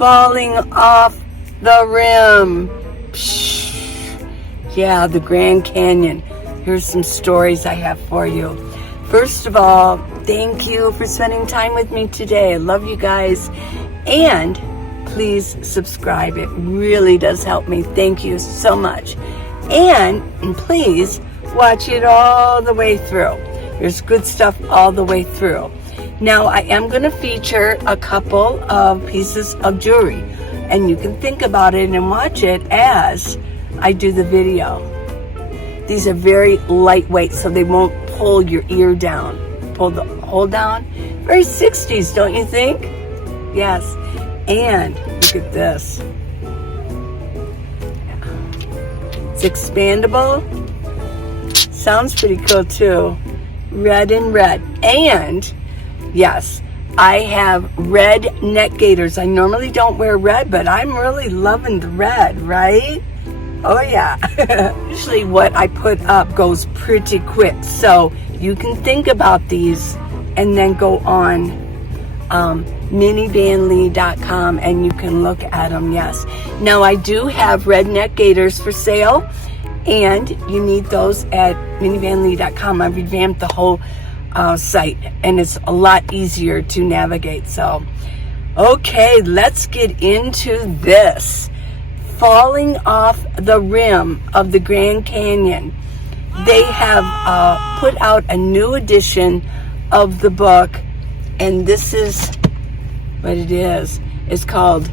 falling off the rim. Psh. Yeah, the Grand Canyon. Here's some stories I have for you. First of all, thank you for spending time with me today. I love you guys. And please subscribe. It really does help me. Thank you so much. And please watch it all the way through. There's good stuff all the way through. Now, I am going to feature a couple of pieces of jewelry. And you can think about it and watch it as I do the video. These are very lightweight, so they won't pull your ear down. Pull the hole down. Very 60s, don't you think? Yes. And look at this. It's expandable. Sounds pretty cool too. Red and red. And yes, I have red neck gaiters. I normally don't wear red, but I'm really loving the red, right? Oh yeah. Usually what I put up goes pretty quick. So you can think about these and then go on minivanlee.com and you can look at them, yes. Now I do have red neck gaiters for sale and you need those at minivanlee.com. I revamped the whole site and it's a lot easier to navigate. So, okay, let's get into this. Falling off the rim of the Grand Canyon. They have put out a new edition of the book, and this is what it is. It's called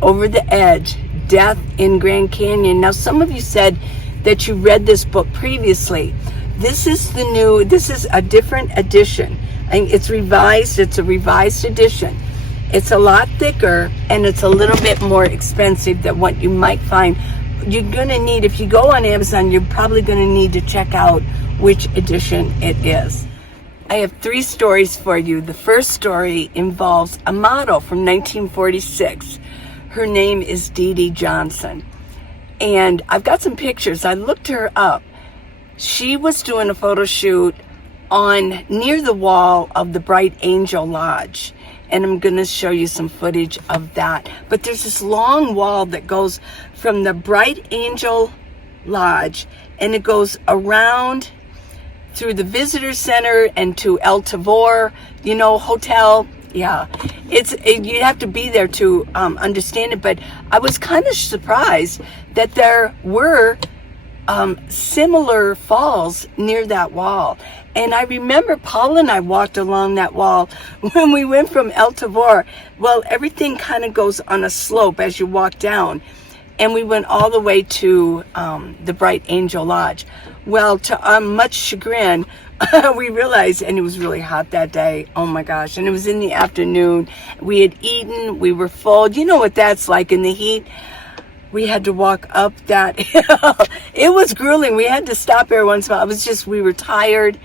Over the Edge, Death in Grand Canyon. Now, some of you said that you read this book previously. This is a different edition. It's revised, it's a revised edition. It's a lot thicker and it's a little bit more expensive than what you might find. You're going to need, if you go on Amazon, you're probably going to need to check out which edition it is. I have 3 stories for you. The first story involves a model from 1946. Her name is Dede Johnson. And I've got some pictures. I looked her up. She was doing a photo shoot near the wall of the Bright Angel Lodge. And I'm going to show you some footage of that. But there's this long wall that goes from the Bright Angel Lodge, and it goes around through the visitor center and to El Tavor, hotel. Yeah, you have to be there to understand it. But I was kind of surprised that there were similar falls near that wall. And I remember Paul and I walked along that wall when we went from El Tavor. Well, everything kind of goes on a slope as you walk down. And we went all the way to the Bright Angel Lodge. Well, to our much chagrin, we realized, and it was really hot that day. Oh my gosh. And it was in the afternoon. We had eaten. We were full. You know what that's like in the heat. We had to walk up that hill. It was grueling. We had to stop every once in a while. We were tired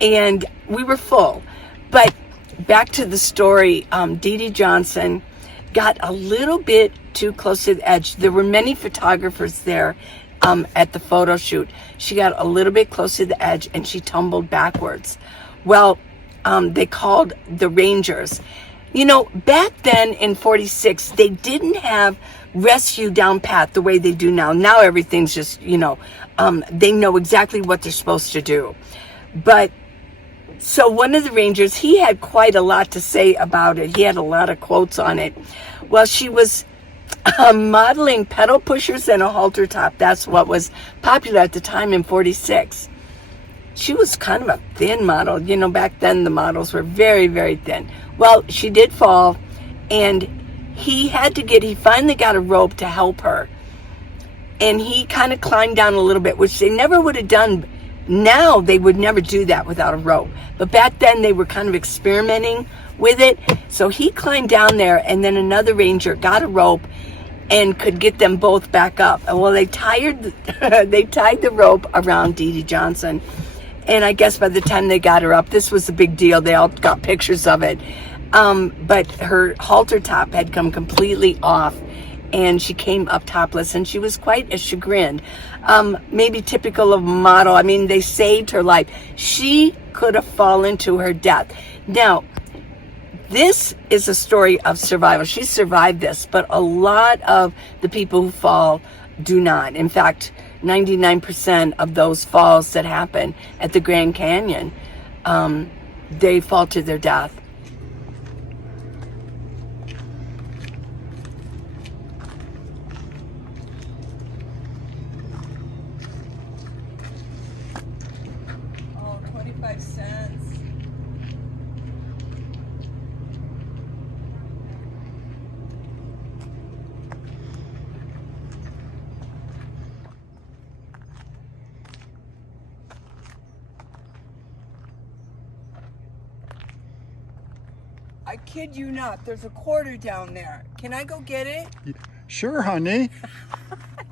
and we were full. But back to the story, Dede Johnson got a little bit too close to the edge. There were many photographers there at the photo shoot. She got a little bit close to the edge and she tumbled backwards. Well, they called the Rangers. Back then in 46, they didn't have rescue down pat the way they do now. Now everything's just, they know exactly what they're supposed to do. But so one of the Rangers, he had quite a lot to say about it. He had a lot of quotes on it. Well, she was modeling pedal pushers and a halter top. That's what was popular at the time in 46. She was kind of a thin model. Back then the models were very, very thin. Well, she did fall, and he finally got a rope to help her. And he kind of climbed down a little bit, which they never would have done. Now they would never do that without a rope. But back then they were kind of experimenting with it. So he climbed down there, and then another ranger got a rope and could get them both back up. Well, they tied the rope around Dede Johnson. And I guess by the time they got her up, this was a big deal. They all got pictures of it. But her halter top had come completely off, and she came up topless, and she was quite chagrined. Maybe typical of a model. I mean, they saved her life. She could have fallen to her death. Now, This is a story of survival. She survived this, but a lot of the people who fall do not. In fact, 99% of those falls that happen at the Grand Canyon, they fall to their death. Oh, 25 cents. I kid you not, there's a quarter down there. Can I go get it? Sure, honey.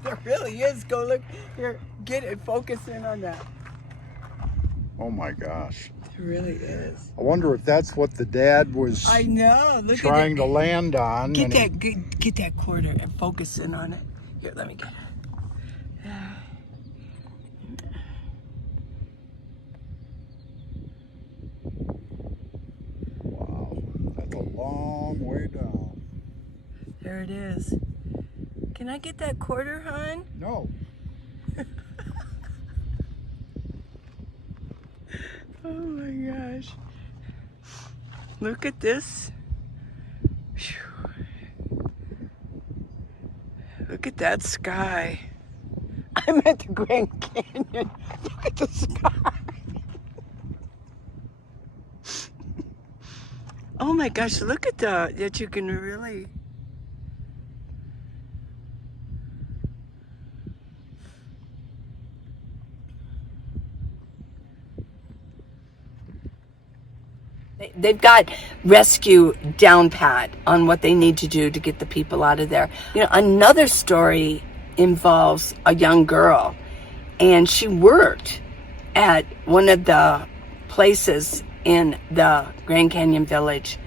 There really is. Go look. Here, get it. Focus in on that. Oh my gosh. It really is. I wonder if that's what the dad was I know. Look trying at to land on. Get that, get that quarter and focus in on it. Here, let me get it. Wow, that's a long way down. There it is. Can I get that quarter, hon? No. Oh my gosh. Look at this. Whew. Look at that sky. I'm at the Grand Canyon. Look at the sky. Oh my gosh, look at that you can really. They've got rescue down pat on what they need to do to get the people out of there. You know, another story involves a young girl, and she worked at one of the places in the Grand Canyon Village.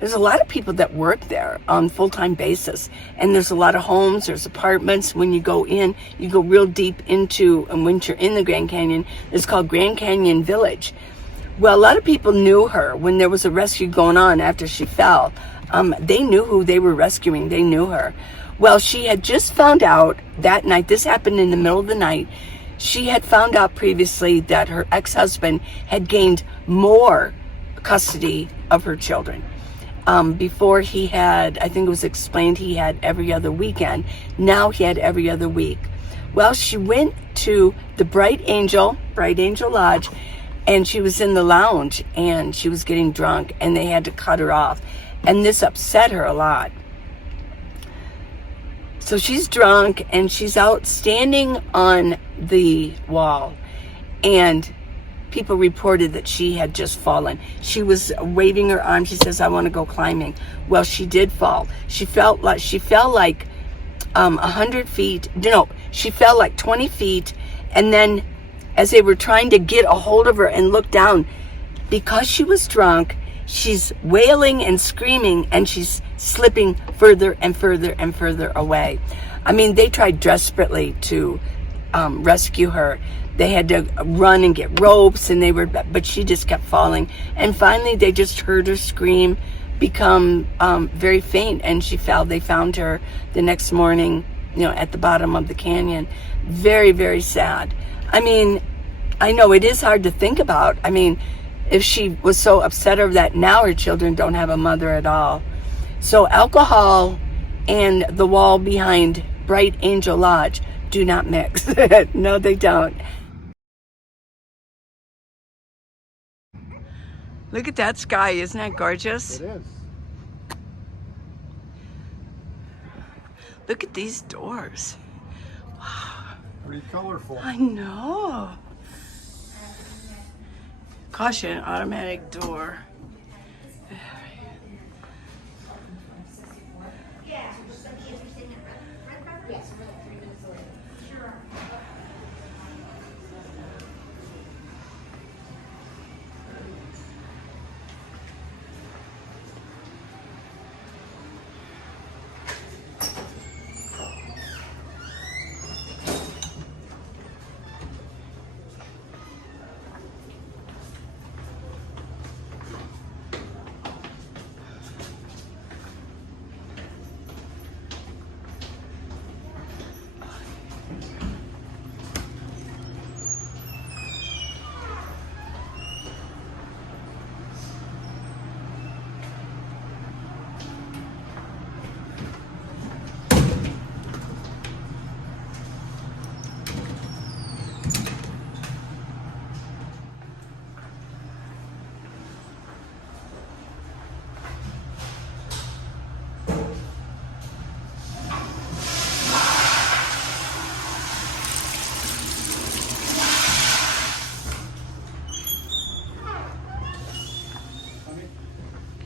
There's a lot of people that work there on full-time basis, and there's a lot of homes, there's apartments. When you go in, you go real deep into, and when you're in the Grand Canyon, it's called Grand Canyon Village. Well, a lot of people knew her when there was a rescue going on after she fell. They knew who they were rescuing. They knew her. Well, she had just found out that night, this happened in the middle of the night, she had found out previously that her ex-husband had gained more custody of her children. Before he had, I think it was explained, he had every other weekend. Now he had every other week. Well, she went to the Bright Angel Lodge, and she was in the lounge, and she was getting drunk, and they had to cut her off. And this upset her a lot. So she's drunk, and she's out standing on the wall, and people reported that she had just fallen. She was waving her arm. She says, "I want to go climbing." Well, she did fall. She fell like 100 feet. No, she fell like 20 feet, and then as they were trying to get a hold of her and look down, because she was drunk, she's wailing and screaming, and she's slipping further and further and further away. I mean, they tried desperately to rescue her. They had to run and get ropes, but she just kept falling. And finally, they just heard her scream, become very faint, and she fell. They found her the next morning, at the bottom of the canyon. Very, very sad. I mean, I know it is hard to think about. I mean, if she was so upset over that, now her children don't have a mother at all. So alcohol and the wall behind Bright Angel Lodge do not mix. No, they don't. Look at that sky. Isn't that gorgeous? It is. Look at these doors. Pretty colorful. I know. Caution, automatic door.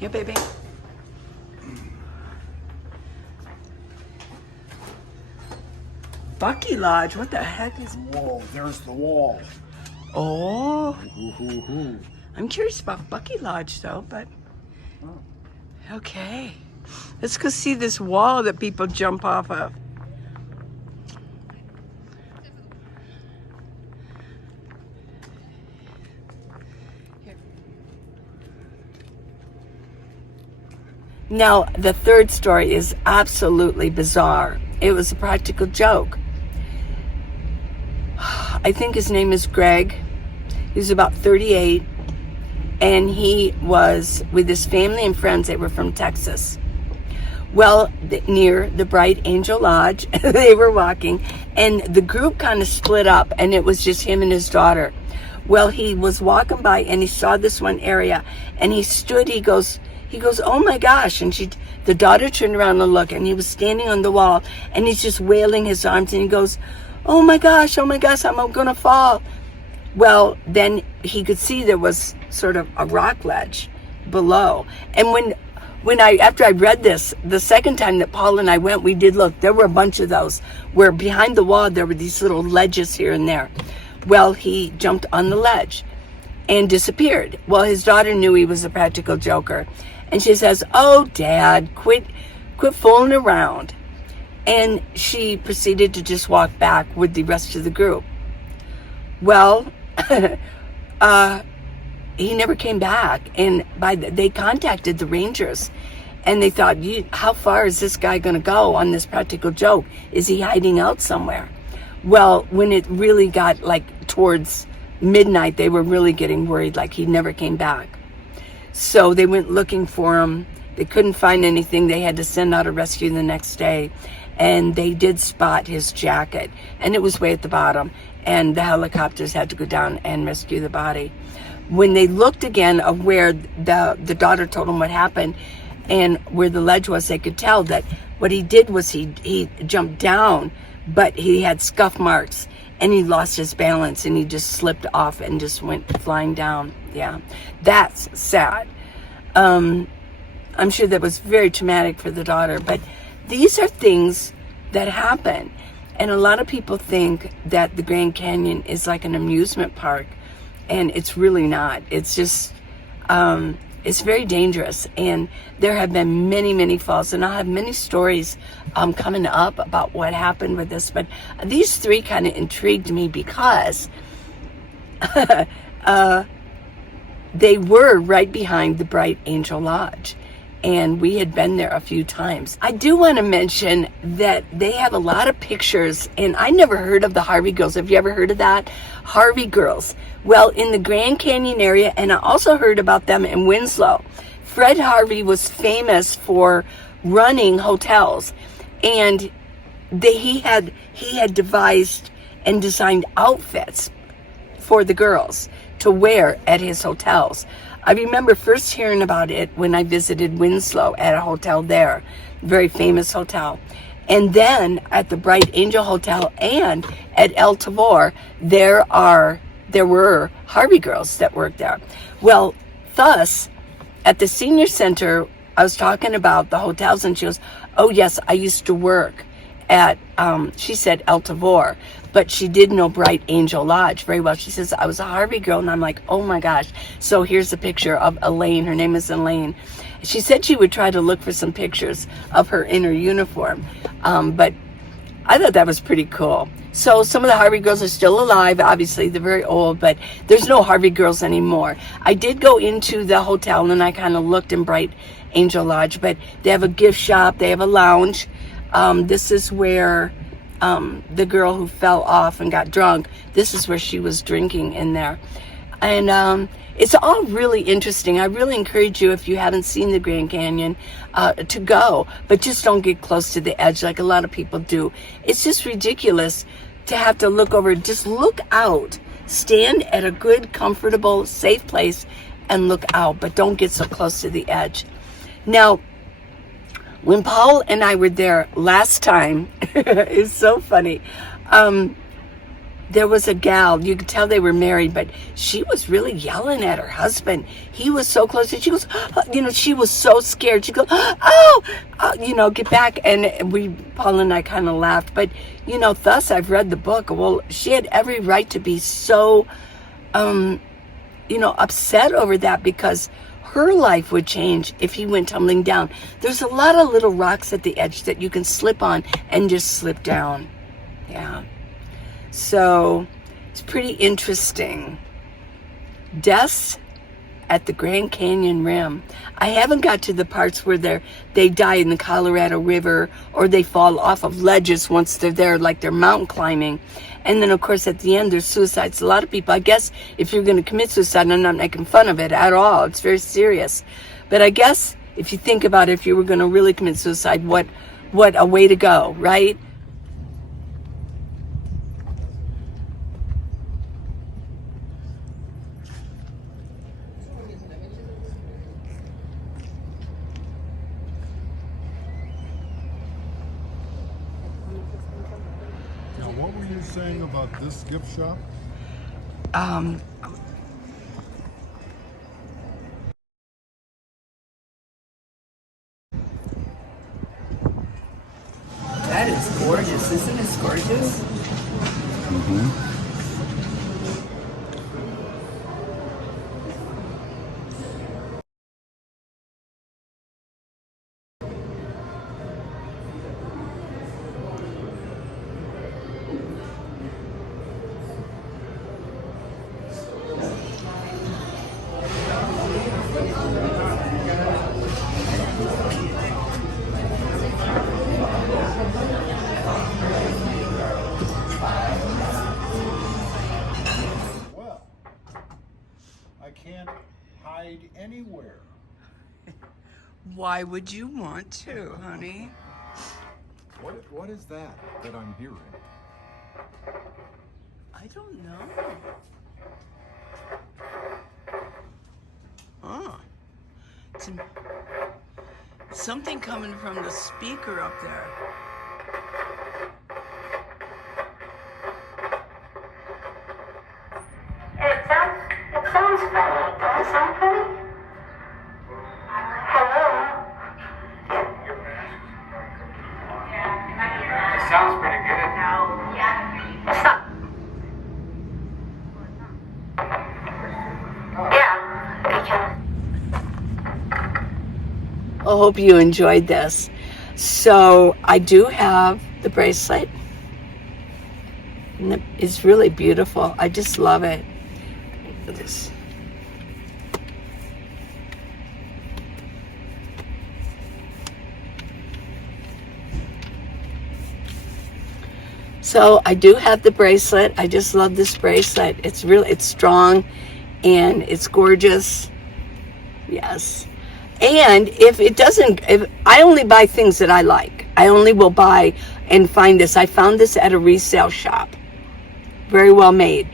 Here, baby. Bucky Lodge, what the heck is... Whoa, there's the wall. Oh. Ooh. I'm curious about Bucky Lodge, though, but... Okay. Let's go see this wall that people jump off of. Now, the third story is absolutely bizarre. It was a practical joke. I think his name is Greg. He was about 38, and he was with his family and friends. They were from Texas. Well, near the Bright Angel Lodge, they were walking, and the group kind of split up, and it was just him and his daughter. Well, he was walking by, and he saw this one area, and he stood, he goes, oh my gosh, and the daughter turned around and looked, and he was standing on the wall, and he's just wailing his arms, and he goes, oh my gosh, I'm gonna fall. Well, then he could see there was sort of a rock ledge below. And after I read this, the second time that Paul and I went, we did look, there were a bunch of those, where behind the wall, there were these little ledges here and there. Well, he jumped on the ledge and disappeared. Well, his daughter knew he was a practical joker. And she says, oh, Dad, quit fooling around. And she proceeded to just walk back with the rest of the group. Well, he never came back. And they contacted the Rangers. And they thought, how far is this guy going to go on this practical joke? Is he hiding out somewhere? Well, when it really got like towards midnight, they were really getting worried, like he never came back. So they went looking for him. They couldn't find anything. They had to send out a rescue the next day. And they did spot his jacket. And it was way at the bottom. And the helicopters had to go down and rescue the body. When they looked again of where the daughter told them what happened and where the ledge was, they could tell that what he did was he jumped down, but he had scuff marks. And he lost his balance, and he just slipped off and just went flying down. Yeah, that's sad. I'm sure that was very traumatic for the daughter, but these are things that happen. And a lot of people think that the Grand Canyon is like an amusement park, and it's really not. It's just, it's very dangerous, and there have been many, many falls, and I'll have many stories coming up about what happened with this, but these three kind of intrigued me because they were right behind the Bright Angel Lodge, and we had been there a few times. I do want to mention that they have a lot of pictures, and I never heard of the Harvey Girls. Have you ever heard of that? Harvey Girls. Well, in the Grand Canyon area, and I also heard about them in Winslow. Fred Harvey was famous for running hotels, and he had devised and designed outfits for the girls to wear at his hotels. I remember first hearing about it when I visited Winslow at a hotel there, very famous hotel. And then at the Bright Angel Hotel and at El Tavor, there were Harvey Girls that worked there. Well, thus, at the senior center, I was talking about the hotels, and she goes, oh yes, I used to work at, she said El Tavor, but she did know Bright Angel Lodge very well. She says, I was a Harvey girl, and I'm like, oh my gosh. So here's a picture of Elaine. Her name is Elaine. She said she would try to look for some pictures of her in her uniform, but I thought that was pretty cool. So some of the Harvey Girls are still alive. Obviously, they're very old, but there's no Harvey Girls anymore. I did go into the hotel, and I kind of looked in Bright Angel Lodge, but they have a gift shop. They have a lounge. This is where the girl who fell off and got drunk, this is where she was drinking in there. And it's all really interesting. I really encourage you, if you haven't seen the Grand Canyon, to go, but just don't get close to the edge like a lot of people do. It's just ridiculous to have to look over. Just look out. Stand at a good, comfortable, safe place and look out, but don't get so close to the edge. Now, when Paul and I were there last time, it's so funny. there was a gal, you could tell they were married, but she was really yelling at her husband. He was so close, and she goes, she was so scared. She goes, get back. And Paul and I kind of laughed. But, thus I've read the book. Well, she had every right to be so, upset over that, because her life would change if he went tumbling down. There's a lot of little rocks at the edge that you can slip on and just slip down. Yeah. So it's pretty interesting. Deaths at the Grand Canyon Rim. I haven't got to the parts where they die in the Colorado River, or they fall off of ledges once they're there, like they're mountain climbing. And then, of course, at the end, there's suicides. A lot of people, I guess, if you're going to commit suicide, and I'm not making fun of it at all, it's very serious. But I guess if you think about it, if you were going to really commit suicide, what a way to go, right? What were you saying about this gift shop? That is gorgeous. Isn't this gorgeous? Mm-hmm. Can't hide anywhere. Why would you want to, honey? What is that I'm hearing? I don't know. Oh. It's something coming from the speaker up there. It sounds funny. Does it sound funny? Hello? It sounds pretty good. It's not. Yeah, because. I hope you enjoyed this. So I do have the bracelet. And it's really beautiful. I just love it. Look at this. So I do have the bracelet. I just love this bracelet. It's strong and it's gorgeous. Yes. And if I only buy things that I like. I only will buy and find this. I found this at a resale shop. Very well made.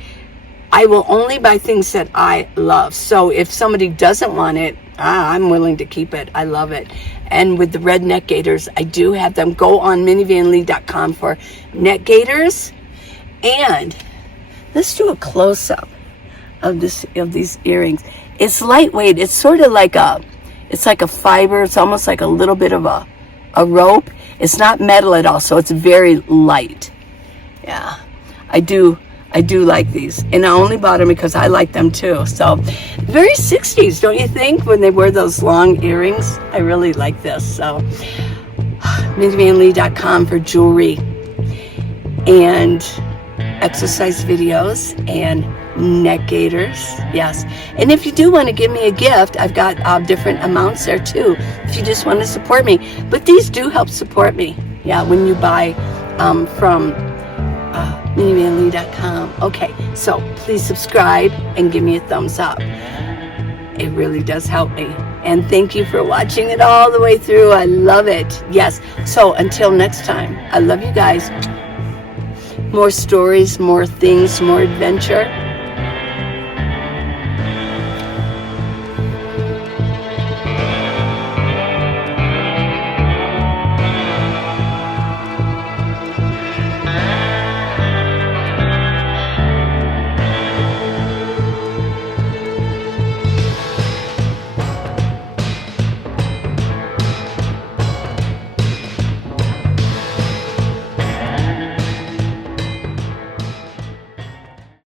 I will only buy things that I love. So if somebody doesn't want it, I'm willing to keep it. I love it. And with the red neck gaiters, I do have them. Go on minivanlee.com for neck gaiters. And let's do a close-up of these earrings. It's lightweight. It's sort of like it's like a fiber. It's almost like a little bit of a rope. It's not metal at all, so it's very light. Yeah, I do like these, and I only bought them because I like them too. So very 60s, don't you think, when they wear those long earrings? I really like this. So minivanlee.com for jewelry and exercise videos and neck gaiters. Yes. And if you do want to give me a gift, I've got different amounts there too, if you just want to support me. But these do help support me. Yeah, when you buy from minivanlee.com. Okay, so please subscribe and give me a thumbs up. It really does help me. And thank you for watching it all the way through. I love it. Yes. So until next time, I love you guys. More stories, more things, more adventure.